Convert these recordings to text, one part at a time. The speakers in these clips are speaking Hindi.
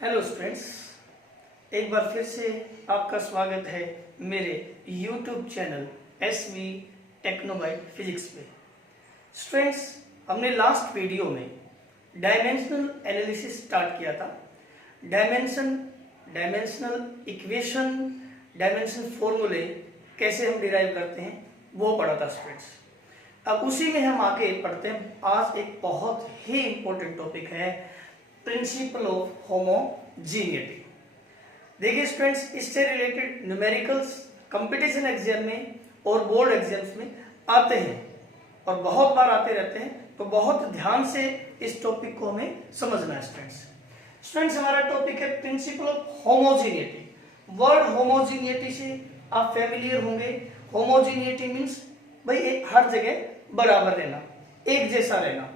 हेलो स्टूडेंट्स, एक बार फिर से आपका स्वागत है मेरे YouTube चैनल SV टेक्नोबाइट फिजिक्स पे। स्टूडेंट्स, हमने लास्ट वीडियो में डायमेंशनल एनालिसिस स्टार्ट किया था। डायमेंशनल इक्वेशन, डायमेंशनल फॉर्मूले कैसे हम डिराइव करते हैं वो पढ़ा था स्टूडेंट्स। अब उसी में हम आगे पढ़ते हैं। आज एक बहुत ही इंपॉर्टेंट टॉपिक है, प्रिंसिपल ऑफ होमोजीनिटी। देखिए स्टूडेंट्स, इससे रिलेटेड न्यूमेरिकल्स कंपटीशन एग्जाम में और बोर्ड एग्जाम्स में आते हैं और बहुत बार आते रहते हैं, तो बहुत ध्यान से इस टॉपिक को हमें समझना है स्टूडेंट्स। हमारा टॉपिक है principle of homogeneity. Word homogeneity से आप फेमिलियर होंगे। होमोजीनिटी मीन्स भाई हर जगह बराबर रहना, एक जैसा रहना।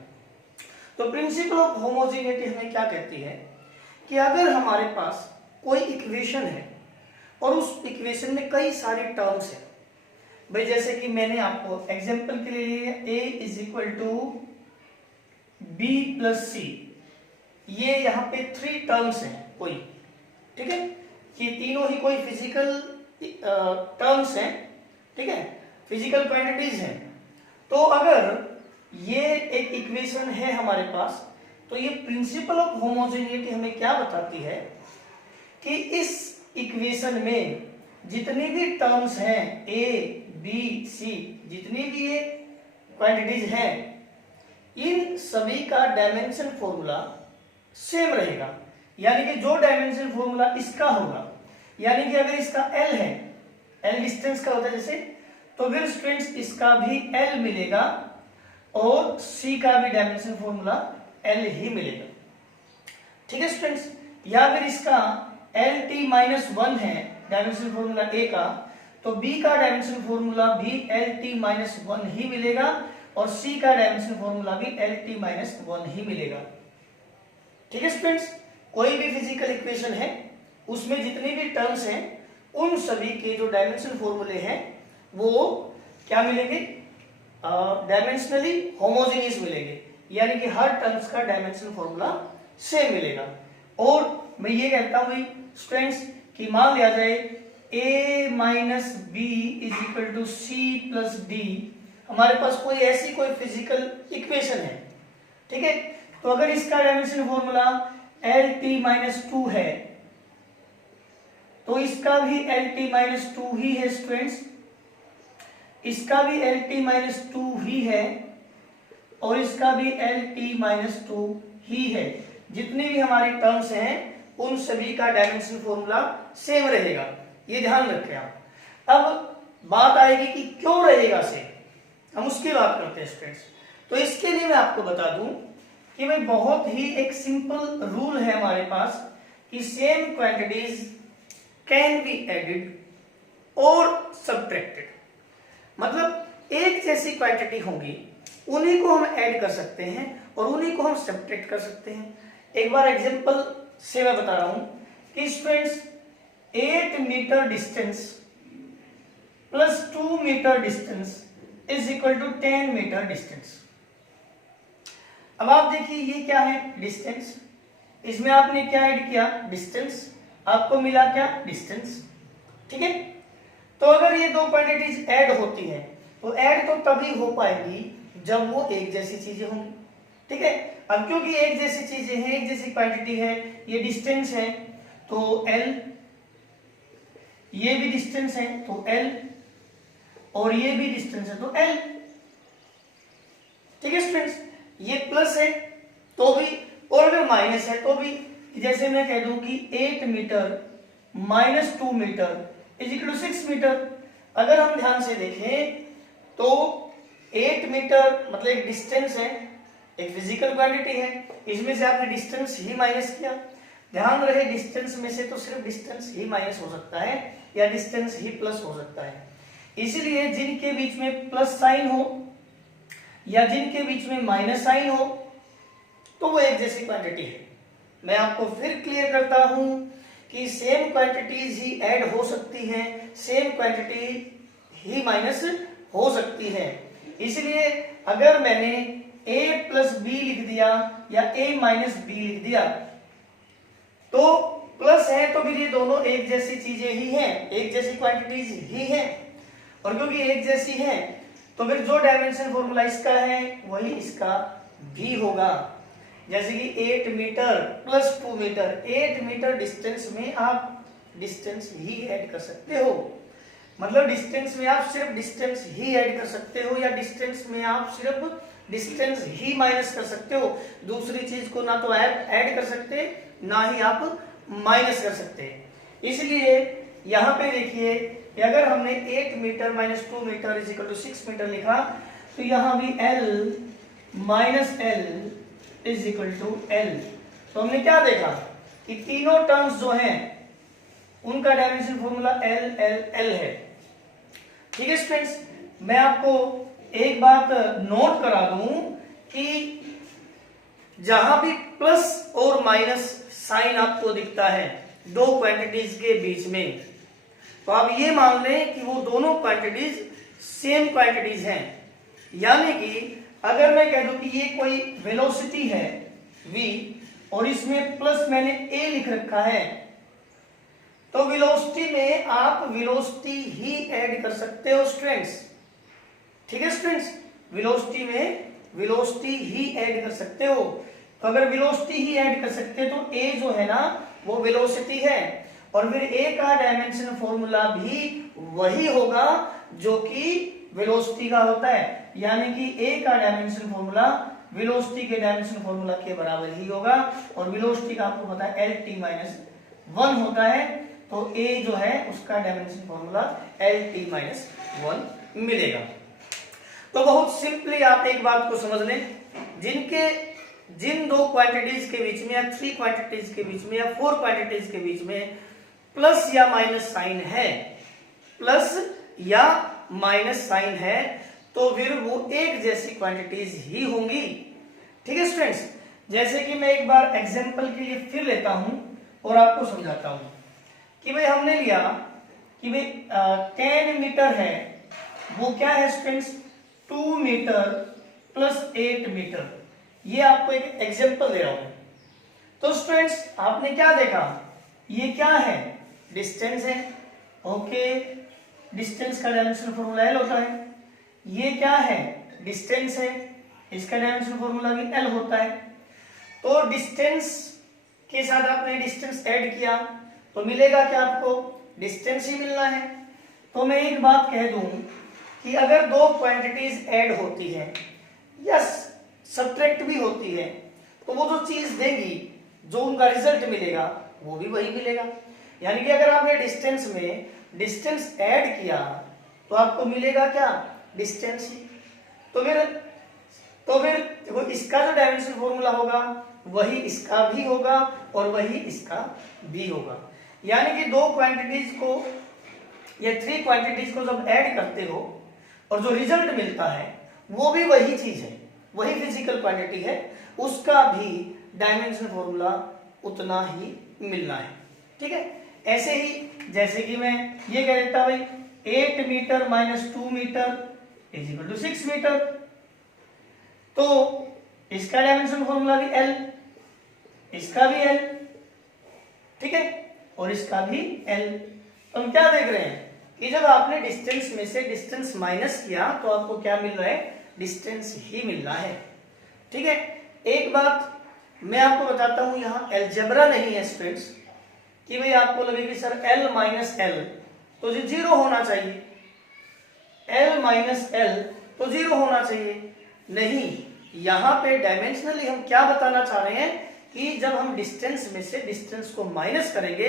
तो प्रिंसिपल ऑफ होमोजीनिटी हमें क्या कहती है कि अगर हमारे पास कोई इक्वेशन है और उस इक्वेशन में कई सारी टर्म्स हैं, भाई जैसे कि मैंने आपको एग्जांपल के लिए लिया a is equal to b plus c, ये यहाँ पे 3 टर्म्स हैं कोई, ठीक है। ये तीनों ही कोई फिजिकल टर्म्स हैं, ठीक है, फिजिकल क्वांटिटीज हैं। तो अगर ये एक इक्वेशन है हमारे पास, तो ये प्रिंसिपल ऑफ होमोजेनिटी हमें क्या बताती है कि इस इक्वेशन में जितनी भी टर्म्स हैं a, b, c, जितनी भी ये क्वांटिटीज हैं, इन सभी का डायमेंशन फॉर्मूला सेम रहेगा। यानी कि जो डायमेंशन फॉर्मूला इसका होगा, यानी कि अगर इसका l है, l डिस्टेंस का होता है जैसे, तो फिर स्टूडेंट्स इसका भी l मिलेगा और c का भी डायमेंशन फॉर्मूला l ही मिलेगा, ठीक है स्टूडेंट्स। या फिर इसका LT-1 है डायमेंशन फॉर्मूला a का, तो b का डायमेंशन फॉर्मूला भी LT-1 ही मिलेगा और c का डायमेंशन फॉर्मूला भी LT-1 ही मिलेगा, ठीक है स्टूडेंट्स। कोई भी फिजिकल इक्वेशन है, उसमें जितनी भी टर्म्स हैं, उन सभी के जो डायमेंशन फॉर्मूले हैं वो क्या मिलेंगे, डायमेंशनली होमोजेनियस मिलेंगे, यानी कि हर टर्म्स का डायमेंशन फॉर्मूला सेम मिलेगा। और मैं ये कहता हूं भाई स्टूडेंट्स कि मान लिया जाए a minus B is equal to C plus D, हमारे पास कोई ऐसी कोई फिजिकल इक्वेशन है, ठीक है। तो अगर इसका डायमेंशन फॉर्मूला LT-2 है, तो इसका भी LT-2 ही है स्टूडेंट्स, इसका भी LT-2 ही है और इसका भी LT-2 ही है। जितनी भी हमारी टर्म्स हैं उन सभी का डायमेंशन फॉर्मूला सेम रहेगा, ये ध्यान रखें आप। अब बात आएगी कि क्यों रहेगा सेम, हम उसकी बात करते हैं स्टूडेंट्स। तो इसके लिए मैं आपको बता दूं कि भाई बहुत ही एक सिंपल रूल है हमारे पास कि same quantities can be added और सब्ट्रैक्टेड। मतलब एक जैसी क्वांटिटी होंगी, उन्हीं को हम ऐड कर सकते हैं और उन्हीं को हम सब्ट्रैक्ट कर सकते हैं। एक बार एग्जांपल से मैं बता रहा हूं कि students 8 metre distance plus 2 metre distance is equal to 10 metre distance. अब आप देखिए ये क्या है, डिस्टेंस, इसमें आपने क्या ऐड किया, डिस्टेंस, आपको मिला क्या, डिस्टेंस, ठीक है। तो अगर ये दो क्वांटिटीज ऐड होती हैं, तो ऐड तो तभी हो पाएगी जब वो एक जैसी चीजें होंगी, ठीक है। अब क्योंकि एक जैसी चीजें हैं, एक जैसी क्वांटिटी है, ये डिस्टेंस है तो L, ये भी डिस्टेंस है तो L, और ये भी डिस्टेंस है तो L, ठीक है स्टूडेंट्स। ये प्लस है तो भी, और अगर माइनस है तो भी, जैसे मैं कह दूं कि 8 metre minus 2 metre is equal to 6 metre. अगर हम ध्यान से देखें तो 8 मीटर मतलब एक डिस्टेंस है, एक फिजिकल क्वांटिटी है, इसमें से आपने डिस्टेंस ही माइनस किया। ध्यान रहे डिस्टेंस में से तो सिर्फ डिस्टेंस ही माइनस हो सकता है या डिस्टेंस ही प्लस हो सकता है। इसीलिए जिनके बीच में प्लस साइन हो या जिनके बीच में माइनस साइन हो तो वो एक जैसी क्वांटिटी है। मैं आपको फिर क्लियर करता हूं कि सेम क्वांटिटीज ही ऐड हो सकती हैं, सेम क्वांटिटी ही माइनस हो सकती है। इसलिए अगर मैंने a प्लस बी लिख दिया या a माइनस बी लिख दिया, तो प्लस है तो फिर ये दोनों एक जैसी चीजें ही हैं, एक जैसी क्वांटिटीज ही हैं, और क्योंकि एक जैसी हैं तो फिर जो डायमेंशन फॉर्मूला इसका है वही इसका भी होगा। जैसे कि 8 metre plus 2 metre, 8 metre distance में आप डिस्टेंस ही ऐड कर सकते हो, मतलब डिस्टेंस में आप सिर्फ डिस्टेंस ही ऐड कर सकते हो, या डिस्टेंस में आप सिर्फ डिस्टेंस ही माइनस कर सकते हो। दूसरी चीज को ना तो ऐड कर सकते ना ही आप माइनस कर सकते। इसलिए यहां पे देखिए कि अगर हमने 8 metre minus 2 metre is equal to 6 metre लिखा तो यहां भी L minus L is equal to L। तो हमने क्या देखा कि तीनों टर्म्स जो हैं उनका dimension formula L L L है। ठीक है स्टूडेंट्स, मैं आपको एक बात नोट करा दूं कि जहां भी प्लस और माइनस साइन आपको दिखता है दो क्वांटिटीज के बीच में, तो आप ये मान लें कि वो दोनों क्वांटिटीज सेम क्वांटिटीज हैं। यानी कि अगर मैं कह दूं कि ये कोई वेलोसिटी है v और इसमें प्लस मैंने a लिख रखा है, तो वेलोसिटी में आप वेलोसिटी ही ऐड कर सकते हो स्टूडेंट्स। ठीक है स्टूडेंट्स, वेलोसिटी में वेलोसिटी ही ऐड कर सकते हो। तो अगर वेलोसिटी ही ऐड कर सकते हैं तो a जो है ना वो वेलोसिटी है, और फिर a का डायमेंशन फॉर्मूला भी वही होगा जो कि वेलोसिटी का होता है। यानी कि a का डायमेंशन फॉर्मूला वेलोसिटी के डायमेंशन फॉर्मूला के बराबर ही होगा, और वेलोसिटी का आपको पता है LT-1 होता है, तो a जो है उसका डायमेंशन फॉर्मूला LT-1 मिलेगा। तो बहुत सिंपली आप एक बात को समझ लें, जिन दो क्वांटिटीज के बीच में या 3 क्वांटिटीज के बीच में या 4 क्वांटिटीज के बीच में प्लस या माइनस साइन है, प्लस या माइनस साइन है, तो फिर वो एक जैसी क्वांटिटीज ही होंगी। ठीक है स्टूडेंट्स, जैसे कि मैं एक बार एग्जांपल के लिए फिर लेता हूं और आपको समझाता हूं कि भाई हमने लिया कि भाई 10 मीटर है, वो क्या है स्टूडेंट्स 2 मीटर प्लस 8 मीटर। ये आपको एक एग्जांपल दे रहा हूं। तो स्टूडेंट्स आपने क्या देखा, ये क्या है डिस्टेंस है, ओके, डिस्टेंस का डायमेंशन फॉर्मूला L होता है। ये क्या है डिस्टेंस है, इसका डायमेंशन फॉर्मूला भी L होता है। तो डिस्टेंस के साथ आपने डिस्टेंस ऐड किया तो मिलेगा क्या, आपको डिस्टेंस ही मिलना है। तो मैं एक बात कह दूं कि अगर दो क्वांटिटीज ऐड होती है या सब्ट्रैक्ट भी होती है, तो वो जो चीज देगी, जो उनका रिजल्ट मिलेगा वो भी वही मिलेगा। यानी कि अगर आपने डिस्टेंस में डिस्टेंस ऐड किया तो आपको मिलेगा क्या, डिस्टेंस ही। तो फिर देखो इसका जो डायमेंशन फॉर्मूला होगा वही इसका भी होगा और वही इसका भी होगा। यानी कि दो क्वांटिटीज को या 3 क्वांटिटीज को जब ऐड करते हो और जो रिजल्ट मिलता है वो भी वही चीज है, वही फिजिकल क्वांटिटी है, उसका भी डायमेंशन फॉर्मूला उतना ही मिलना है। ठीक है, ऐसे ही जैसे कि मैं ये कह देता भाई 8 metre minus 2 metre is equal to 6 metre, तो इसका डायमेंशन फॉर्मूला भी L, इसका भी L, ठीक है, और इसका भी L। तो हम क्या देख रहे हैं कि जब आपने डिस्टेंस में से डिस्टेंस माइनस किया तो आपको क्या मिल रहा है, डिस्टेंस ही मिल रहा है। ठीक है, एक बात मैं आपको बताता हूं, यहां अलजेब्रा नहीं है स्टूडेंट्स कि भाई आपको लगे कि सर L माइनस L तो ये 0 होना चाहिए, L माइनस L तो 0 होना चाहिए। नहीं, यहां पे डायमेंशनली हम क्या बताना चाह रहे हैं कि जब हम डिस्टेंस में से डिस्टेंस को माइनस करेंगे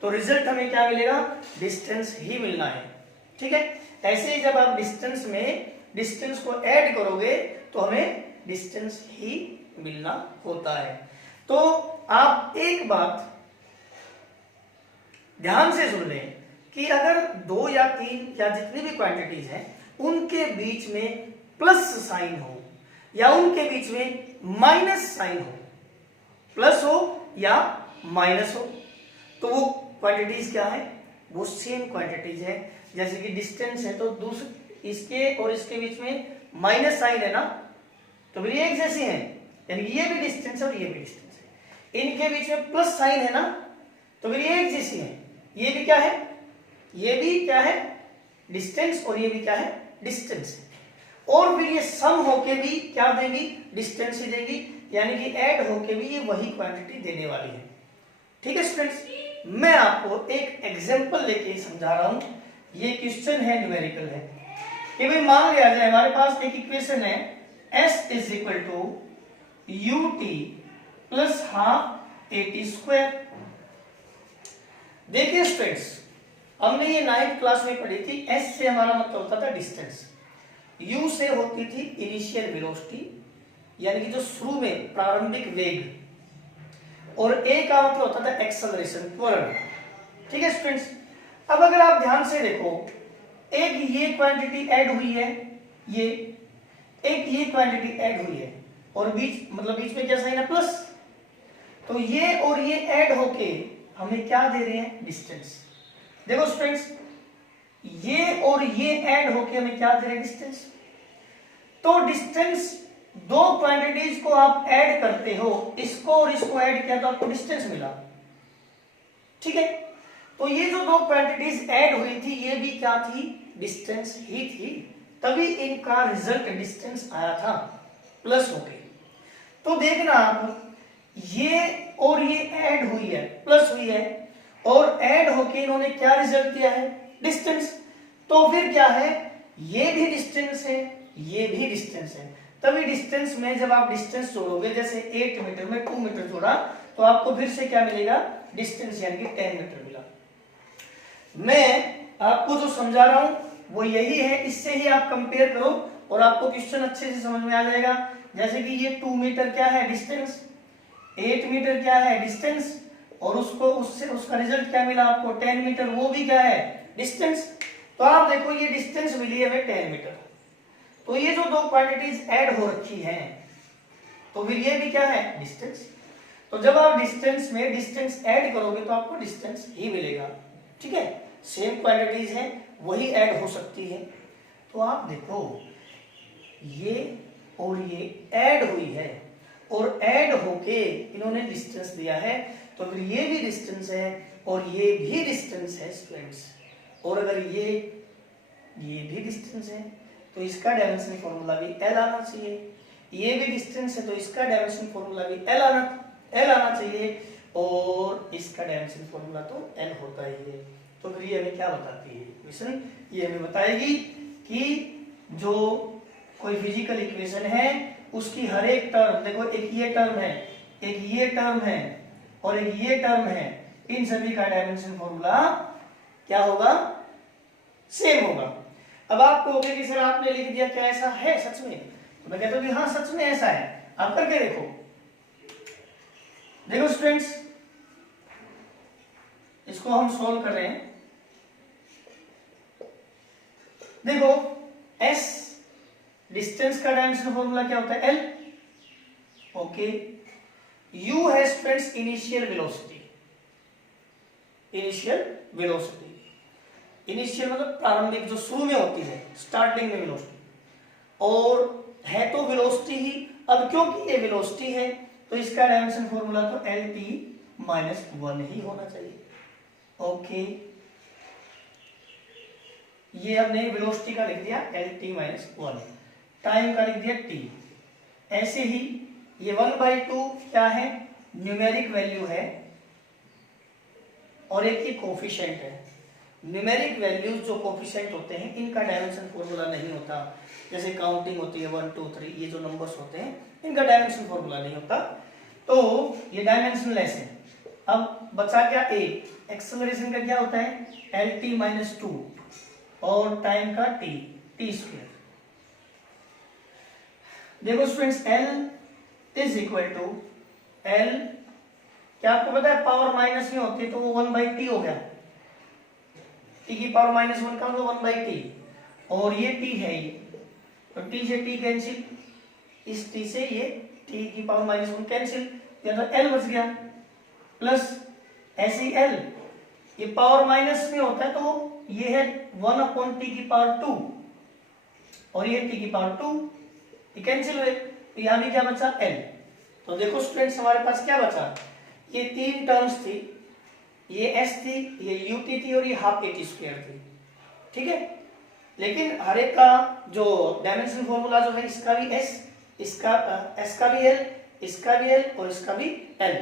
तो रिजल्ट हमें क्या मिलेगा, डिस्टेंस ही मिलना है। ठीक है, ऐसे ही जब आप डिस्टेंस में डिस्टेंस को ऐड करोगे तो हमें डिस्टेंस ही मिलना होता है। तो आप एक बात ध्यान से सुन लें कि अगर 2 या 3 या जितनी भी क्वांटिटीज हैं उनके बीच में प्लस साइन हो या उनके बीच में माइनस साइन हो, प्लस हो या माइनस हो, तो वो क्वांटिटीज क्या है, वो सेम क्वांटिटीज है। जैसे कि डिस्टेंस है तो दूसरे इसके और इसके बीच में माइनस साइन है ना, तो फिर ये एक जैसे हैं, यानी ये भी डिस्टेंस है और ये भी डिस्टेंस है। इनके बीच में प्लस साइन है ना, तो फिर ये एक जैसी है, ये भी क्या है, ये भी क्या है डिस्टेंस, और ये भी क्या है डिस्टेंस, और फिर ये सम होके भी क्या देगी, डिस्टेंस ही देगी, यानी कि ऐड होके भी ये वही क्वांटिटी देने वाली है। ठीक है स्टूडेंट्स, मैं आपको एक एग्जांपल लेके समझा रहा हूं। ये क्वेश्चन है, न्यूमेरिकल है कि भाई मान लिया जाए हमारे पास एक इक्वेशन है s is equal to ut plus half at square. देखिए स्टूडेंट्स, हमने ये 9th क्लास में पढ़ी थी, s से हमारा मतलब होता था डिस्टेंस, u से होती थी इनिशियल वेलोसिटी यानी कि जो शुरू में प्रारंभिक वेग, और a का मतलब होता था एक्सेलरेशन, त्वरण। ठीक है स्टूडेंट्स, अब अगर आप ध्यान से देखो, एक ये क्वांटिटी ऐड हुई है, ये एक ये क्वांटिटी ऐड हुई है, और बीच मतलब बीच में क्या साइन है, प्लस, तो ये और ये ऐड होके हमें क्या दे रहे हैं, डिस्टेंस। देखो स्टूडेंट्स, ये और ये ऐड होके हमें क्या दे रहे हैं, डिस्टेंस। तो डिस्टेंस, दो क्वांटिटीज को आप ऐड करते हो, इसको और इसको ऐड किया तो आपको डिस्टेंस मिला। ठीक है, तो ये जो दो क्वांटिटीज ऐड हुई थी ये भी क्या थी, डिस्टेंस ही थी, तभी इनका रिजल्ट डिस्टेंस आया था प्लस होके। तो देखना आप, ये और ये ऐड हुई है, प्लस हुई है, और ऐड होके इन्होंने क्या रिजल्ट दिया है, डिस्टेंस। तो फिर क्या है, ये भी डिस्टेंस है, ये भी डिस्टेंस है, तभी डिस्टेंस में जब आप डिस्टेंस जोड़ोगे, जैसे 8 मीटर में 2 मीटर जोड़ा, तो आपको फिर से क्या मिलेगा, डिस्टेंस, यानी कि 10 मीटर मिला। मैं आपको जो समझा रहा हूं वो यही है, इससे ही आप कंपेयर करो और आपको क्वेश्चन अच्छे से समझ में आ जाएगा। जैसे कि ये 2 मीटर क्या है, डिस्टेंस, 8 मीटर क्या है, डिस्टेंस, और उसको उससे उसका रिजल्ट क्या मिला आपको, 10 मीटर, वो भी क्या है, डिस्टेंस। तो आप देखो ये डिस्टेंस मिली है हमें 10 मीटर, तो ये जो दो क्वांटिटीज ऐड हो रखी हैं, तो फिर ये भी क्या है, डिस्टेंस। तो जब आप डिस्टेंस में डिस्टेंस ऐड करोगे तो आपको डिस्टेंस ही मिलेगा। ठीक है, सेम क्वांटिटीज हैं, वही ऐड हो सकती है। तो आप देखो, ये और ये ऐड हुई है, और ऐड होके इन्होंने डिस्टेंस दिया है, तो फिर ये भी डिस्टेंस है और ये भी डिस्टेंस है स्टूडेंट्स। और अगर ये भी डिस्टेंस है तो इसका डायमेंशन फॉर्मूला भी L आना चाहिए, ये भी डिस्टेंस है तो इसका डायमेंशन फॉर्मूला भी L आना चाहिए, और इसका डायमेंशन फॉर्मूला तो L होता ही है। तो फिर ये हमें क्या बताती है इक्वेशन, ये हमें बताएगी कि जो कोई फिजिकल इक्वेशन है उसकी हर एक टर्म, देखो एक ये टर्म है, एक ये टर्म है, और एक ये टर्म है, इन सभी का डायमेंशन फॉर्मूला क्या होगा, सेम होगा। अब आप कहोगे कि सर आपने लिख दिया, क्या ऐसा है सच में? तो मैं कहता हूं कि हाँ सच में ऐसा है, आप करके देखो। देखो स्टूडेंट्स, इसको हम सॉल्व कर रहे हैं। देखो s डिस्टेंस का डायमेंशन फॉर्मूला क्या होता है, L। ओके, u है students initial velocity, initial velocity, initial मतलब प्रारंभिक, जो शुरू में होती है, स्टार्टिंग में वेलोसिटी, और है तो वेलोसिटी ही। अब क्योंकि ये वेलोसिटी है तो इसका डायमेंशन फॉर्मूला तो LT-1 ही होना चाहिए। ओके, ये हमने वेलोसिटी का लिख दिया LT-1, टाइम का लिख दिया T। ऐसे ही ये 1/2 क्या है, न्यूमेरिक वैल्यू है, और एक ही कोफिशिएंट है। न्यूमेरिक वैल्यूज जो कोफिशिएंट होते हैं इनका डायमेंशन फॉर्मूला नहीं होता, जैसे काउंटिंग होती है 1 2 3, ये जो नंबर्स होते हैं इनका डायमेंशन फॉर्मूला नहीं होता, तो ये डायमेंशनलेस है। अब बचा क्या, a, एक्सेलरेशन का क्या होता है LT-2, और टाइम का t²। देखो students, L is equal to L, क्या आपको पता है पावर माइनस में होती है तो वो 1/t हो गया, t की पावर -1 का मतलब 1/t, और ये t है, ये तो t से t कैंसिल, इस t से ये t की पावर -1 कैंसिल, या तो L बच गया, प्लस ऐसे L, ये पावर माइनस में होता है तो ये है 1/t की पावर 2, और ये t की पावर 2, ये कैंसिल हुए, तो यहां भी क्या बचा, L। तो देखो स्टूडेंट्स, हमारे पास क्या बचा, ये 3 टर्म्स थी, ये s थी, ये ut थी और ये हाफ at स्क्वायर थी, ठीक है। लेकिन हर एक का जो डायमेंशन फॉर्मूला जो है, इसका भी s, इसका s का भी l, इसका भी l और इसका भी l।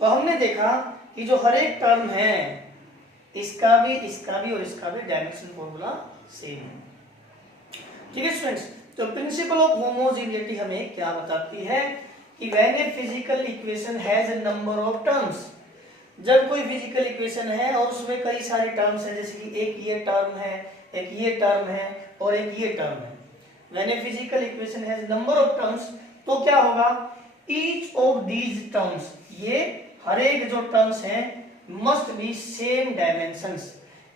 तो हमने देखा कि जो हर एक टर्म है इसका भी और इसका भी डायमेंशन फॉर्मूला सेम है, ठीक है स्टूडेंट्स। तो प्रिंसिपल ऑफ होमोजेनिटी हमें क्या बताती है कि when a physical equation has a number of terms, जब कोई फिजिकल इक्वेशन है और उसमें कई सारे टर्म्स हैं, जैसे कि एक ये टर्म है, एक ये टर्म है और एक ये टर्म है, when a physical equation has number of terms, तो क्या होगा, ईच ऑफ दीज टर्म्स, ये हर एक जो टर्म्स हैं मस्ट बी सेम डायमेंशंस,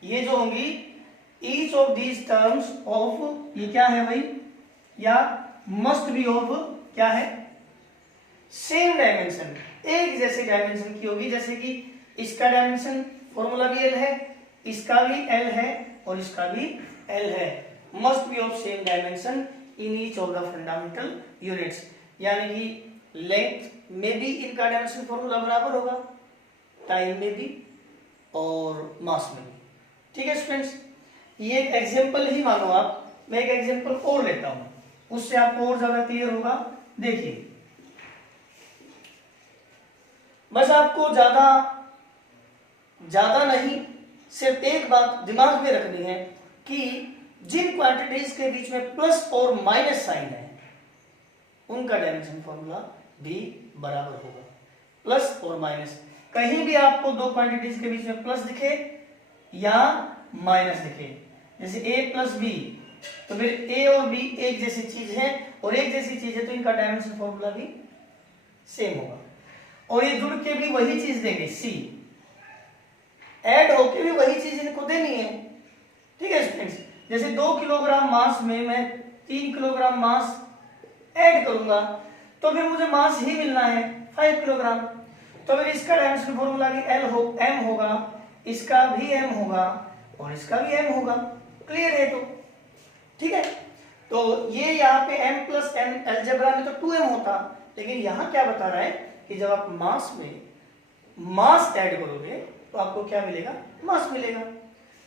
ये जो होंगी each of these terms of, ये क्या है भाई, या मस्ट बी ऑफ क्या है, सेम डायमेंशन, एक जैसे डायमेंशन की होगी। जैसे कि इसका डायमेंशन फॉर्मूला भी l है, इसका भी l है और इसका भी l है, must be of same dimension in each of the fundamental units, यानी कि लेंथ में भी इनका डायमेंशन फॉर्मूला बराबर होगा, टाइम में भी और मास में भी, ठीक है स्टूडेंट्स। ये एक एग्जांपल ही मानो आप, मैं एक एग्जांपल और लेता हूं, उससे आपको और ज्यादा क्लियर होगा। देखिए, बस आपको ज्यादा नहीं, सिर्फ एक बात दिमाग में रखनी है कि जिन क्वांटिटीज के बीच में प्लस और माइनस साइन है उनका डायमेंशन फॉर्मूला भी बराबर होगा, प्लस और माइनस। कहीं भी आपको दो क्वांटिटीज के बीच में प्लस दिखे या माइनस दिखे, जैसे a प्लस बी, तो फिर a और b एक जैसी चीज है और एक जैसी चीज है तो इनका डायमेंशन फॉर्मूला भी सेम होगा, और ये जुड़ के भी वही चीज देंगे c, ऐड होके भी वही चीज इनको देनी है, ठीक है स्टूडेंट्स। जैसे 2 किलोग्राम मास में मैं 3 किलोग्राम मास ऐड करूंगा तो फिर मुझे मास ही मिलना है 5 किलोग्राम, तो फिर इसका डायमेंशन फॉर्मूला भी m होगा, इसका भी m होगा और इसका भी m होगा, क्लियर है तो, ठीक है। तो ये यहाँ पे m प्लस m अलजेब्रा में तो 2m होता, लेकिन यहाँ क्या बता रहा है कि जब आप मास में मास ऐड करोगे तो आपको क्या मिलेगा, मास मिलेगा,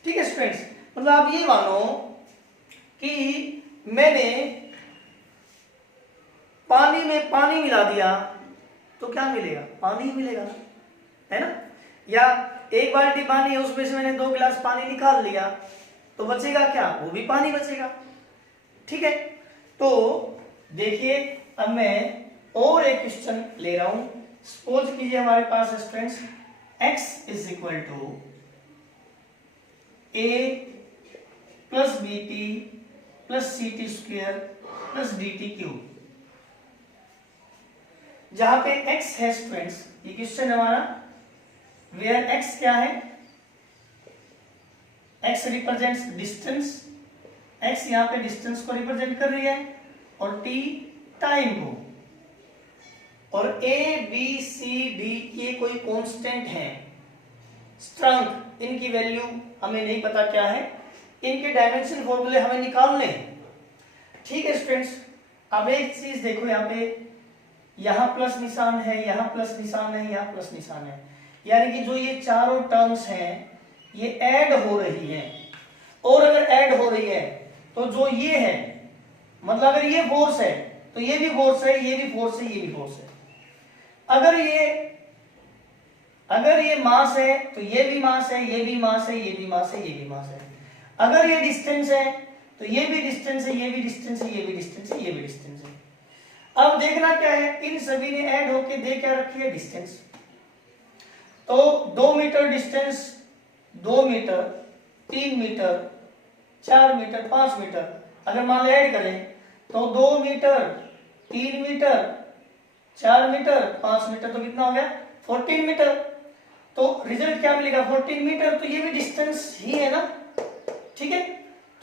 ठीक है स्टूडेंट्स। मतलब आप ये मानो कि मैंने पानी में पानी मिला दिया तो क्या मिलेगा, पानी ही मिलेगा, है ना। या एक बाल्टी पानी है, उसमें से मैंने 2 गिलास पानी निकाल लिया तो बचेगा क्या, वो भी पानी बचेगा, ठीक है। तो देखिए, अब मैं और एक क्वेश्चन ले रहा हूं। सपोज कीजिए हमारे पास students x is equal to a plus b t plus c t square plus d t cube, जहां पे x है स्टूडेंट्स, ये क्वेश्चन हमारा, वेयर x क्या है, x रिप्रेजेंट्स डिस्टेंस, x यहां पे डिस्टेंस को रिप्रेजेंट कर रही है और t टाइम को, और a b c d ये कोई कांस्टेंट है, स्थिरांक, इनकी वैल्यू हमें नहीं पता क्या है, इनके डायमेंशन फॉर्मूले हमें निकालने हैं, ठीक है स्टूडेंट्स। अब एक चीज देखो, यहाँ पे यहां प्लस निशान है, यहां प्लस निशान है, यहां प्लस निशान है, यानी कि जो ये चारों टर्म्स हैं ये ऐड हो रही है, और अगर ऐड हो रही है तो जो ये है, मतलब अगर ये फोर्स है तो ये भी फोर्स है, ये भी फोर्स है, ये भी फोर्स है, अगर ये मास है तो ये भी मास है, ये भी मास है, ये भी मास है, ये भी मास है, अगर ये डिस्टेंस है तो ये भी डिस्टेंस है, ये भी डिस्टेंस है, ये भी डिस्टेंस है, ये भी डिस्टेंस है। अब देखना क्या है, इन सभी ने ऐड होके दे क्या रखी है, डिस्टेंस। तो 2 metre distance, 2 metre, 3 metre, 4 metre, 5 metre, अगर मान लो ऐड करें तो 2 मीटर, 3 मीटर, 4 मीटर, 5 मीटर, तो कितना हो गया, 14 मीटर। तो रिजल्ट क्या मिलेगा, 14 मीटर, तो ये भी डिस्टेंस ही है ना, ठीक है।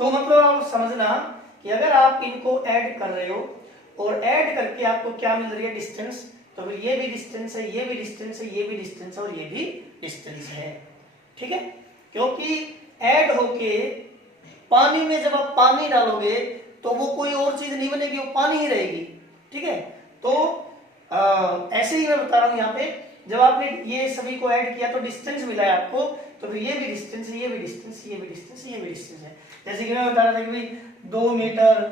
तो मतलब आप समझना कि अगर आप इनको ऐड कर रहे हो और ऐड करके आपको क्या मिल रही है, डिस्टेंस, तो फिर ये भी डिस्टेंस है, ये भी डिस्टेंस है, ये भी डिस्टेंस है और ये भी डिस्टेंस है, ठीक है। क्योंकि ऐड होके पानी में जब आप पानी डालोगे तो वो कोई और चीज नहीं बनेगी, वो पानी ही रहेगी, ठीक है। तो ऐसे ही मैं बता रहा हूं यहाँ पे, जब आपने ये सभी को ऐड किया तो डिस्टेंस मिला है आपको, तो फिर ये भी डिस्टेंस है, ये भी डिस्टेंस, ये भी डिस्टेंस, ये भी डिस्टेंस है। जैसे कि मैं बता रहा था कि भाई 2 मीटर,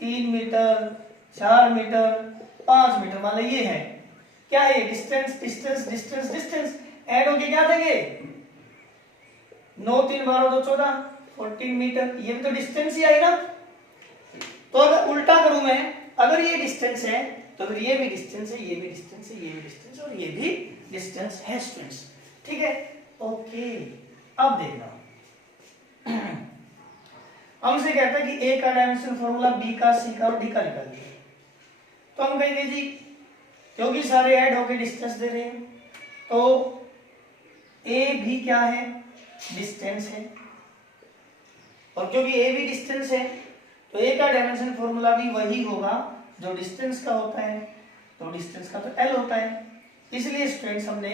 3 मीटर, 4 मीटर, 5 मीटर, मान लो ये है, क्या है distance, distance, distance, distance, add होके क्या देंगे 9 3 12 2 14 14 मीटर, ये भी तो डिस्टेंस ही आई ना। तो अगर उल्टा करूं मैं, अगर ये डिस्टेंस है तो फिर ये भी डिस्टेंस है, ये भी डिस्टेंस है, ये भी डिस्टेंस और ये भी डिस्टेंस है स्टूडेंट्स, ठीक है। ओके, अब देखना हमसे कहता है कि ए का डायमेंशन फॉर्मूला बी का, सी का और डी का निकाल दिया, तो हम कहेंगे जी क्योंकि सारे ऐड होके डिस्टेंस दे रहे हैं तो ए भी क्या है, डिस्टेंस है, और क्योंकि ए भी डिस्टेंस है तो ए का डायमेंशन फॉर्मूला भी वही होगा जो डिस्टेंस का होता है, तो डिस्टेंस का तो एल होता है, इसलिए स्टूडेंट्स हमने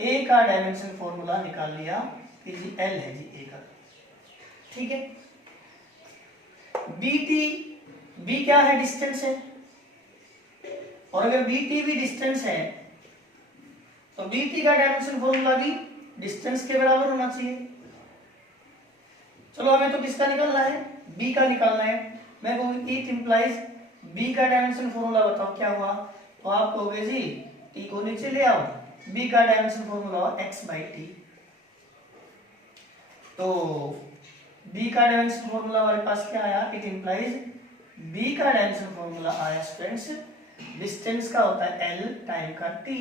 ए का डायमेंशन फॉर्मूला निकाल लिया कि जी एल है जी ए का, ठीक है। बी टी, बी क्या है, डिस्टेंस है, और अगर बी टी भी डिस्टेंस है तो बी टी का डायमेंशन फॉर्मूला भी डिस्टेंस के बराबर होना चाहिए। चलो हमें तो किसका निकालना है, बी का निकालना है। मैं कहूँगी इट इंप्लाइज, बी का डायमेंशन फॉर्मूला बताओ क्या हुआ, तो आप कहोगे जी टी को नीचे ले आओ, बी का dimension formula x by T, तो बी का डायमेंशन फॉर्मूला हमारे पास क्या आया, इट इंप्लाइज बी का डायमेंशन फॉर्मूला आया स्टूडेंट्स, डिस्टेंस का होता है एल टाइम का टी,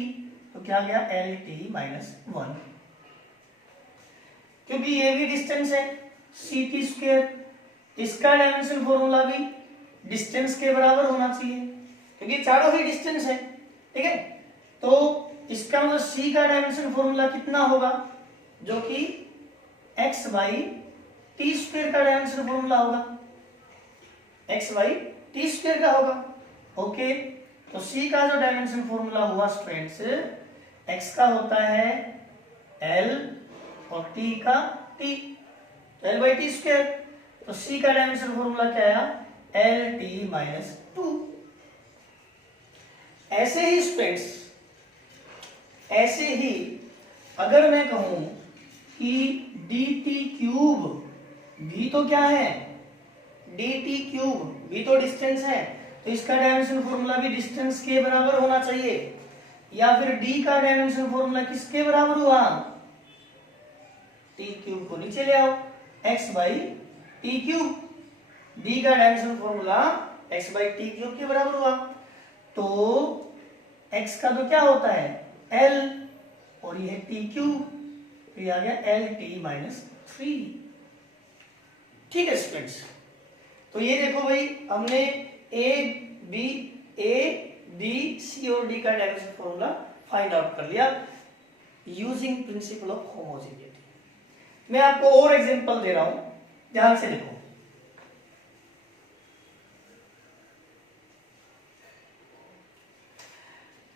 तो क्या गया एल टी माइनस 1, क्योंकि ये भी डिस्टेंस है सी टी स्क्वायर, इसका डायमेंशन फॉर्मूला भी डिस्टेंस के बराबर होना चाहिए क्योंकि चारों ही डिस्टेंस है, ठीक है। तो इसका मतलब सी का डायमेंशन फॉर्मूला कितना होगा, जो कि एक्स बाई टी स्क्वायर का डायमेंशन फॉर्मूला होगा, एक्स बाई टी स्क्वायर का होगा, ओके। तो सी का जो डायमेंशन फॉर्मूला हुआ स्टूडेंट्स, एक्स का होता है एल और टी का T, L by T square, तो सी का डायमेंशन फॉर्मूला क्या आया, एल टी माइनस 2। ऐसे ही स्टूडेंट्स, ऐसे ही अगर मैं कहूं कि डी टी क्यूब, भी तो क्या है डी टी क्यूब, भी तो डिस्टेंस है, तो इसका डायमेंशन फॉर्मूला भी डिस्टेंस के बराबर होना चाहिए, या फिर डी का डायमेंशन फॉर्मूला किसके बराबर हुआ, टी क्यूब को नीचे ले आओ, x by t cube, d का dimension formula x by t cube के बराबर हुआ, तो एक्स का तो क्या होता है एल और ये टी क्यूब, तो ये आ गया एल टी माइनस 3, ठीक है स्टूडेंट्स। तो ये देखो भाई हमने ए बी सी और डी का डायमेंशन फॉर्मूला फाइंड आउट कर लिया यूजिंग प्रिंसिपल ऑफ होमोजेनिटी। मैं आपको और एग्जांपल दे रहा हूं, ध्यान से देखो।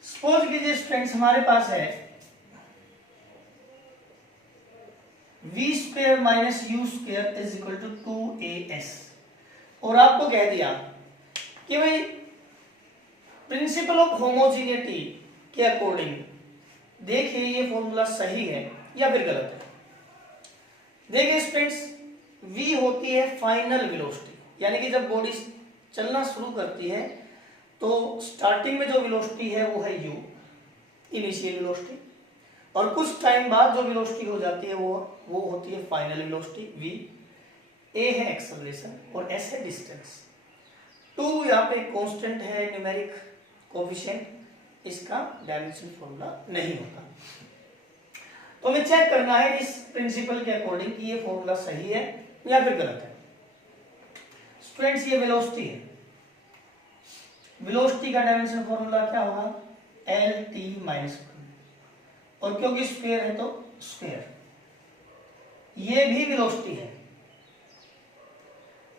सपोज कीजिए स्टूडेंट्स हमारे पास है v square minus U square is equal to 2as, और आपको कह दिया कि भाई प्रिंसिपल ऑफ होमोजेनिटी के अकॉर्डिंग देखिए ये फॉर्मूला सही है या फिर गलत है। देखिए स्टूडेंट्स, v होती है फाइनल वेलोसिटी, यानी कि जब बॉडी चलना शुरू करती है तो स्टार्टिंग में जो वेलोसिटी है वो है u, इनिशियल वेलोसिटी, और कुछ टाइम बाद जो वेलोसिटी हो जाती है वो होती है फाइनल वेलोसिटी v। a है एक्सेलरेशन और s है डिस्टेंस। 2 यहाँ पे कांस्टेंट है, न्यूमेरिक कोएफिशिएंट, इसका डायमेंशन फॉर्मूला नहीं होता। तो हमें चेक करना है इस प्रिंसिपल के अकॉर्डिंग कि ये फॉर्मूला सही है या फिर गलत है। स्टूडेंट्स ये वेलोसिटी है, वेलोसिटी का डायमेंशन फॉर्मूला क्या होगा एल टी माइनस 1, और क्योंकि स्क्वायर है तो स्क्वायर, ये भी वेलोसिटी है।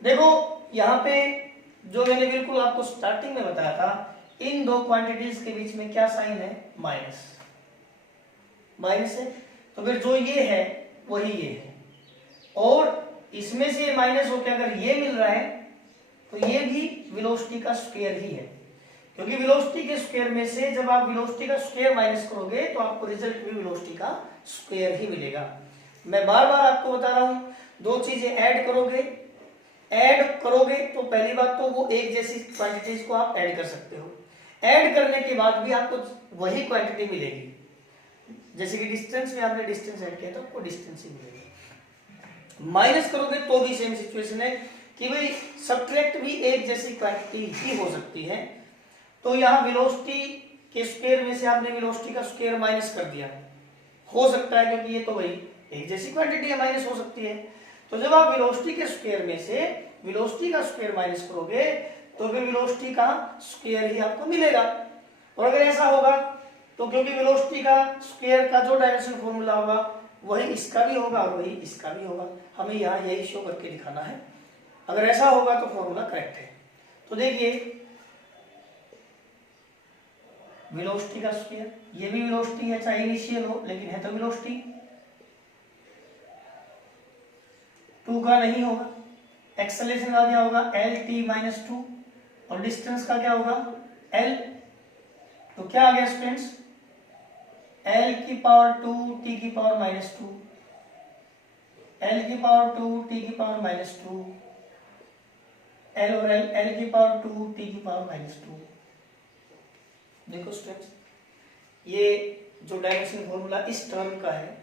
देखो यहाँ पे जो मैंने बिल्कुल आपको स्टार्टिंग में बताया था, इन दो क्वांटिटीज के बीच में क्या साइन है, माइनस, माइनस है, तो फिर जो ये है वही ये है, और इसमें से माइनस होकर अगर ये मिल रहा है तो ये भी वेलोसिटी का स्क्वायर ही है, क्योंकि वेलोसिटी के स्क्वायर में से जब आप वेलोसिटी का स्क्वायर माइनस करोगे तो आपको रिजल्ट भी वेलोसिटी का स्क्वायर ही मिलेगा। मैं बार बार आपको बता रहा हूं, दो चीजें ऐड करोगे तो पहली बात तो वो एक जैसी क्वांटिटीज को आप ऐड कर सकते हो, ऐड करने के बाद भी आपको वही क्वांटिटी मिलेगी। जैसे कि डिस्टेंस में आपने डिस्टेंस ऐड किया तो आपको डिस्टेंस ही मिलेगी। माइनस करोगे तो भी सेम सिचुएशन है कि भाई सब्ट्रैक्ट भी एक जैसी क्वांटिटी ही हो सकती है। तो यहाँ वेलोसिटी के स्क्वायर में से आपने वेलोसिटी का स्क्वायर माइनस कर दिया, हो सकता है क्योंकि ये तो भाई एक जैसी क्वांटिटी है, माइनस हो सकती है। तो जब आप वेलोसिटी के स्क्वायर में से वेलोसिटी का स्क्वायर माइनस करोगे तो फिर वेलोसिटी का स्क्वायर ही आपको मिलेगा। और अगर ऐसा होगा तो क्योंकि वेलोसिटी का स्क्वायर का जो डायरेक्शन फॉर्मूला होगा वही इसका भी होगा और वही इसका भी होगा, हमें यहाँ यही शो करके दिखाना है। अगर ऐसा होगा तो फॉर्मूला करेक्ट है। तो देखिए वेलोसिटी का स्क्वायर, ये भी वेलोसिटी है चाहे इनिशियल हो, लेकिन है तो वेलोसिटी। 2 का नहीं होगा, एक्सेलरेशन का क्या होगा LT-2 और डिस्टेंस का क्या होगा L। तो क्या आ गया students, L⁻², T⁻², L⁻², T⁻², L और L⁻², T⁻²। देखो स्टूडेंट्स, ये जो डायमेंशन फॉर्मूला इस टर्म का है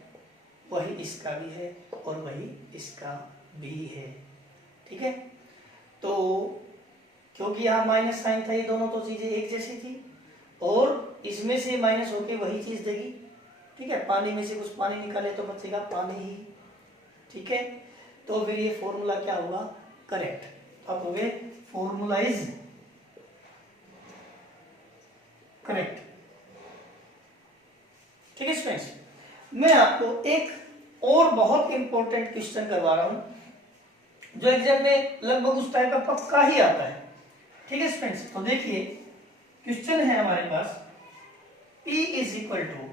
वही इसका भी है और वही इसका भी है, ठीक है। तो क्योंकि यहाँ माइनस साइन था, ये दोनों तो चीजें एक जैसी थी और इसमें से माइनस होके वही चीज देगी, ठीक है। पानी में से कुछ पानी निकाले तो बचेगा पानी ही, ठीक है। तो फिर ये फॉर्मूला क्या होगा करेक्ट। अब हो गए फॉर्मूला इज करेक्ट, ठीक है स्टूडेंट्स। मैं आपको एक और बहुत इंपॉर्टेंट क्वेश्चन करवा रहा हूं जो एग्जाम में लगभग उस टाइप का पक्का ही आता है, ठीक है स्टूडेंट्स। तो देखिए क्वेश्चन है हमारे पास P is equal to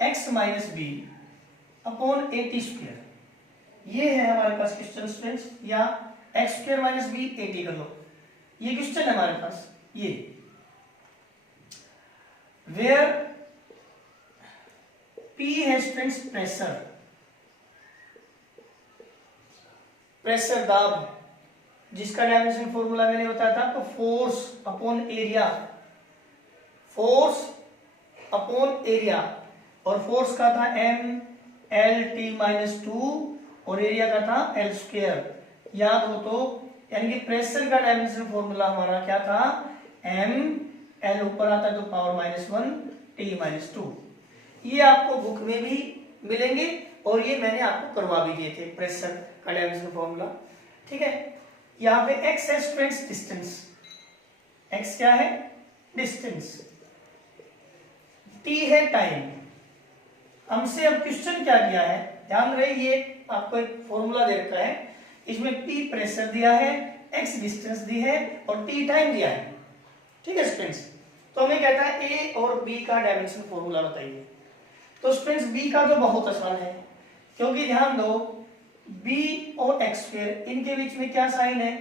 x minus B upon AT²। ये है हमारे पास क्वेश्चन स्टूडेंट्स, या x² माइनस बी AT कर लो, ये क्वेश्चन है हमारे पास। ये वेयर P है स्टूडेंट्स प्रेशर दाब, जिसका डायमेंशन फॉर्मूला मैंने बताया था आपको force upon area, force upon area, और फोर्स का था MLT-2 और एरिया का था L²। याद हो तो, यानी कि प्रेशर का डायमेंशन फॉर्मूला हमारा क्या था ML ऊपर आता है तो पावर -1 T-2। ये आपको बुक में भी मिलेंगे और ये मैंने आपको करवा भी दिए थे प्रेशर का डायमेंशन फॉर्मूला, ठीक है। यहाँ पे x है स्टूडेंट्स डिस्टेंस, x क्या है डिस्टेंस, t है टाइम। हमसे अब क्वेश्चन क्या दिया है, ध्यान रहे, ये आपको एक फॉर्मूला दे रखा है, इसमें p प्रेशर दिया है, x डिस्टेंस दी है और t टाइम दिया है, ठीक है स्टूडेंट्स। तो हमें कहता है a और b का डायमेंशन फॉर्मूला बताइए। तो स्टूडेंट्स b का तो बहुत आसान है, क्योंकि ध्यान दो b और x² इनके बीच में क्या साइन है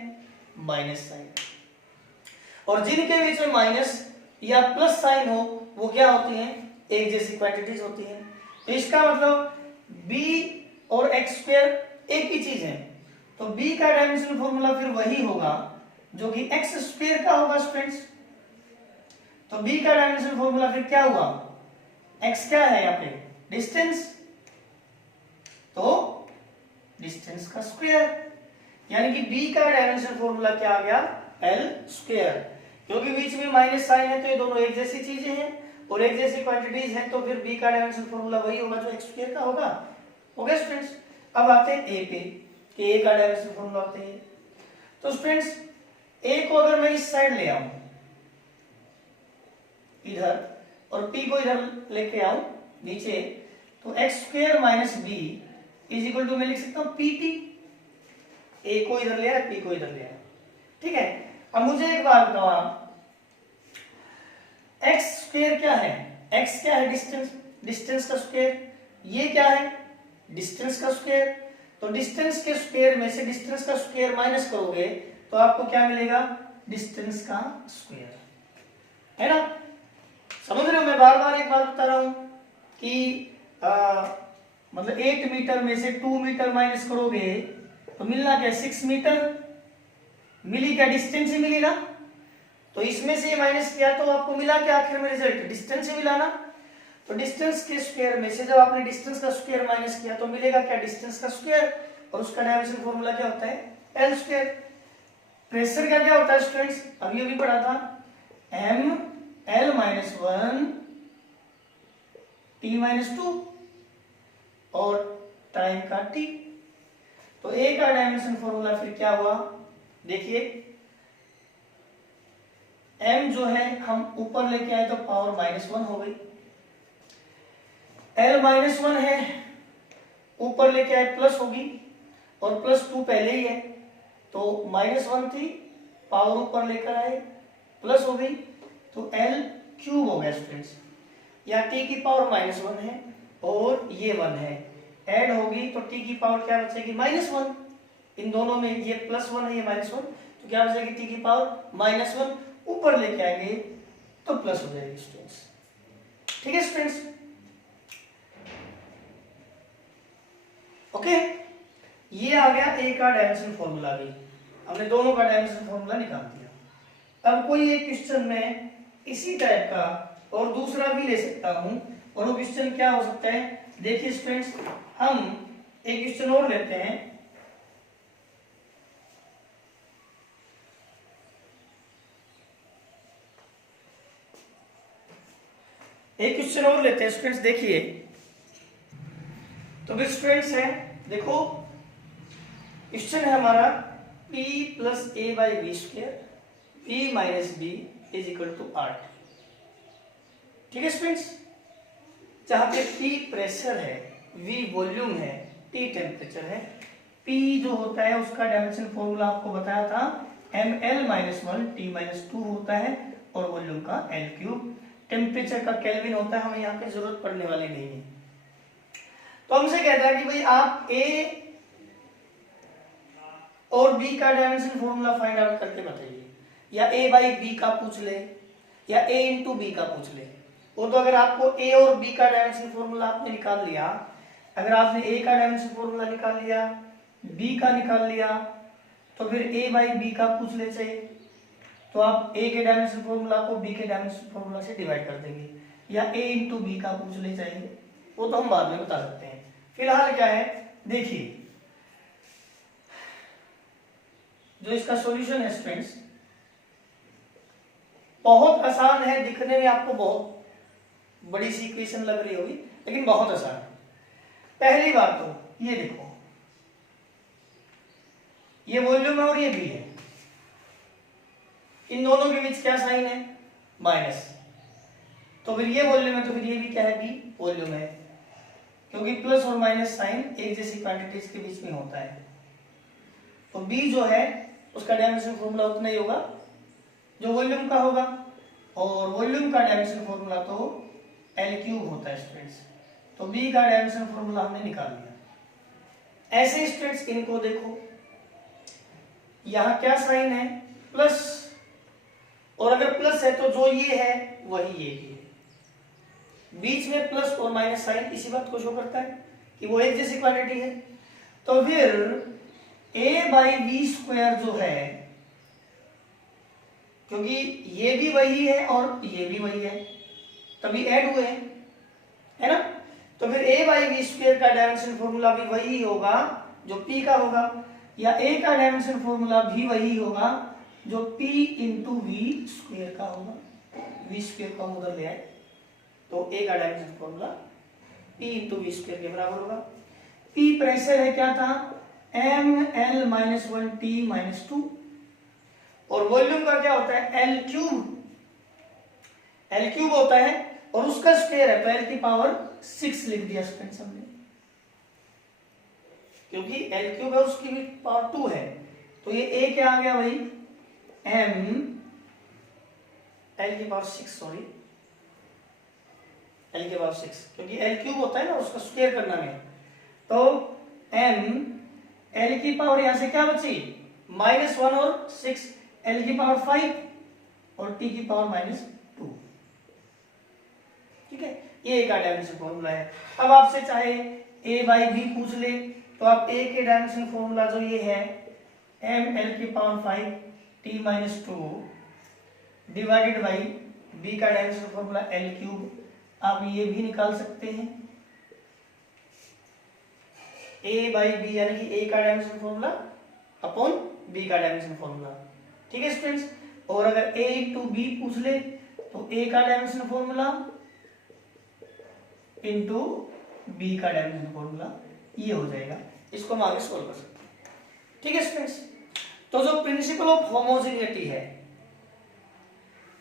माइनस साइन, और जिनके बीच में माइनस या प्लस साइन हो वो क्या होती हैं एक जैसी क्वांटिटीज होती हैं। तो इसका मतलब b और x² एक ही चीज है, तो b का डायमेंशन फॉर्मूला फिर वही होगा जो कि x² का होगा स्टूडेंट्स। तो b का डायमेंशन फॉर्मूला फिर क्या हुआ, x क्या है यहाँ पे डिस्टेंस, तो डिस्टेंस का स्क्वायर, यानी कि b का डायमेंशन फॉर्मूला क्या आ गया L²। क्योंकि बीच में माइनस साइन है तो ये दोनों एक जैसी चीजें हैं और एक जैसी क्वांटिटीज हैं, तो फिर b का डायमेंशन फॉर्मूला वही होगा जो x² का होगा। ओके स्टूडेंट्स, अब आते हैं a पे कि a का डायमेंशन फॉर्मूला होते हैं। तो स्टूडेंट्स a को अगर मैं इस साइड ले आऊं इधर और p को इधर लेके आऊं नीचे, तो x² minus b is equal to मैं लिख सकता हूं pt। a को इधर ले आया, p को इधर ले आया, ठीक है। अब मुझे एक बात बताओ आप, x² क्या है, x क्या है डिस्टेंस, डिस्टेंस का स्क्वायर, ये क्या है डिस्टेंस का स्क्वायर। तो डिस्टेंस के स्क्वायर में से डिस्टेंस का स्क्वायर माइनस करोगे तो आपको क्या मिलेगा डिस्टेंस का स्क्वायर, है ना। समझ रहे हो, मैं बार बार एक बात बता रहा हूं कि मतलब 8 मीटर में से 2 मीटर माइनस करोगे तो मिलना क्या, 6 मीटर मिली, क्या डिस्टेंस ही मिली ना। तो इसमें से माइनस किया तो आपको मिला क्या आखिर में रिजल्ट, डिस्टेंस ही मिला ना। तो डिस्टेंस के स्क्वायर में से जब आपने डिस्टेंस का स्क्वायर माइनस किया तो मिलेगा क्या, डिस्टेंस का स्क्वायर, और उसका डायमेंशन फॉर्मूला क्या होता है, एल स्क्वायर। प्रेशर का क्या होता है स्टूडेंट्स, अभी अभी पढ़ा था, M L minus 1 T minus 2 और टाइम का टी। तो ए का डायमेंशन फॉर्मूला फिर क्या हुआ, देखिए m जो है हम ऊपर लेके आए तो पावर -1 हो गई, l -1 है ऊपर लेके आए प्लस होगी, और +2 पहले ही है तो -1 थी, पावर ऊपर लेकर आए प्लस हो गई, तो l क्यूब हो गया स्टूडेंट्स। या t की पावर -1 है और ये 1 है, ऐड होगी तो t की पावर क्या बचेगी, -1। इन दोनों में ये +1 है ये -1, तो क्या बचेगी, t की पावर -1, ऊपर लेके आएंगे तो प्लस हो जाएगी स्टूडेंट्स। ठीक है स्टूडेंट्स, ओके। ये आ गया ए का डायमेंशन फॉर्मूला भी, हमने दोनों का डायमेंशन फॉर्मूला निकाल दिया। अब कोई एक क्वेश्चन में इसी टाइप का और दूसरा भी ले सकता हूं, और वो क्वेश्चन क्या हो सकता है, देखिए स्टूडेंट्स हम एक क्वेश्चन और लेते हैं। एक क्वेश्चन और लेते हैं स्टूडेंट्स, देखिए तो फिर स्टूडेंट्स है, देखो क्वेश्चन है हमारा p + a/v², v - b = 8। ठीक है स्टूडेंट्स, जहां पे p प्रेशर है, v वॉल्यूम है, t टेम्परेचर है, p जो होता है उसका डायमेंशन फॉर्मूला आपको बताया था, ml - 1 t - 2 होता है, और वॉल्यूम का l³, टेम्परेचर का केल्विन होता है, हमें यहाँ पे जरूरत पड़ने वाली नहीं है। तो हमसे कहता है कि भाई आप a और b का डायमेंशन फॉर्मूला फाइंड आउट करके बताइए, या a/b का पूछ ले या a × b का पूछ ले। वो तो अगर आपको a और b का डायमेंशन फॉर्मूला आपने निकाल लिया, अगर आपने a का डायमेंशन फॉर्मूला निकाल लिया, b का निकाल लिया, तो फिर a/b का पूछ ले चाहिए, तो आप a के डायमेंशन फॉर्मूला को b के डायमेंशन फॉर्मूला से डिवाइड कर देंगे, या a × b का पूछ ले चाहिए, वो तो हम बाद में बता सकते हैं। फिलहाल क्या है, देखिए जो इसका सॉल्यूशन है स्टूडेंट्स, बहुत आसान है, दिखने में आपको बहुत बड़ी सी इक्वेशन लग रही होगी, लेकिन बहुत आसान है। पहली बात तो ये देखो, ये वॉल्यूम है और ये भी है, इन दोनों के बीच क्या साइन है, माइनस, तो फिर ये वॉल्यूम है तो फिर ये भी क्या है, बी वॉल्यूम है, क्योंकि प्लस और माइनस साइन एक जैसी क्वांटिटीज के बीच में होता है। तो b जो है उसका डायमेंशन फॉर्मूला उतना ही होगा जो वॉल्यूम का होगा, और वॉल्यूम का डायमेंशन फॉर्मूला तो l³ होता है स्टूडेंट्स। तो b का डायमेंशन फॉर्मूला हमने निकाल लिया। ऐसे स्टूडेंट्स इनको देखो, यहाँ क्या साइन है, प्लस, और अगर प्लस है तो जो ये है वही ये है, बीच में प्लस और माइनस साइन इसी बात को शो करता है कि वो एक जैसी क्वांटिटी है। तो फिर a/v² जो है, क्योंकि ये भी वही है और ये भी वही है, तभी ऐड हुए हैं, है ना। तो फिर a/v² का डायमेंशन फॉर्मूला भी वही होगा जो p का होगा, या a का डायमेंशन फॉर्मूला भी वही होगा जो p × v² का होगा, v² को हम उधर ले आए, तो a का डायमेंशन फॉर्मूला p × v² के बराबर होगा। p प्रेशर है, क्या था, ml - 1 t - 2, और वॉल्यूम का क्या होता है, l³ होता है, और उसका स्क्वायर है तो l की पावर 6 लिख दिया स्टूडेंट्स हमने, क्योंकि l³ है उसकी भी पावर 2 है, तो ये a क्या आ गया भाई, m l की पावर 6, सॉरी l की पावर 6, क्योंकि l³ होता है ना, उसका स्क्वायर करना है, तो m l की पावर यहां से क्या बची, -1 और 6, l की पावर 5 और t की पावर -2। ठीक है, ये एक डायमेंशन फॉर्मूला है। अब आपसे चाहे a बाई b पूछ ले तो आप a के डायमेंशन फॉर्मूला जो ये है m l की power 5 t -2 divided by b का डायमेंशन फॉर्मूला l क्यूब, आप ये भी निकाल सकते हैं। a बाई b यानी कि a का डायमेंशन फॉर्मूला अपॉन b का डायमेंशन फॉर्मूला। ठीक है स्टूडेंट्स, और अगर a इंटू b पूछ ले तो a का डायमेंशन फॉर्मूला इंटू b का डायमेंशन फॉर्मूला, ये हो जाएगा। इसको हम आगे सोल्व कर सकते हैं। ठीक है स्टूडेंट्स, तो जो प्रिंसिपल ऑफ होमोजेनिटी है,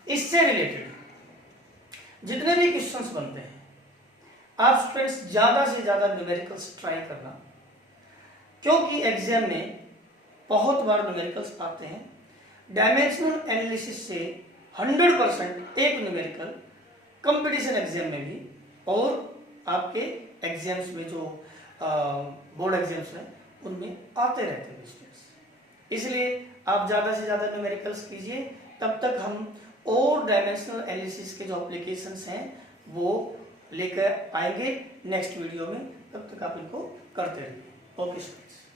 इससे रिलेटेड जितने भी क्वेश्चंस बनते हैं, आप स्टूडेंट्स ज्यादा से ज्यादा न्यूमेरिकल्स ट्राई करना, क्योंकि एग्जाम में बहुत बार न्यूमेरिकल्स आते हैं। डायमेंशनल एनालिसिस से 100% एक न्यूमेरिकल कंपटीशन एग्जाम में भी और आपके एग्जाम्स में जो बोर्ड एग्जाम्स हैं उनमें आते रहते हैं स्टूडेंट्स। इसलिए आप ज़्यादा से ज़्यादा न्यूमेरिकल्स कीजिए, तब तक हम और डायमेंशनल एनालिसिस के जो एप्लीकेशंस हैं वो लेकर आएंगे नेक्स्ट वीडियो में। तब तक आप इनको करते रहिए। Okay students.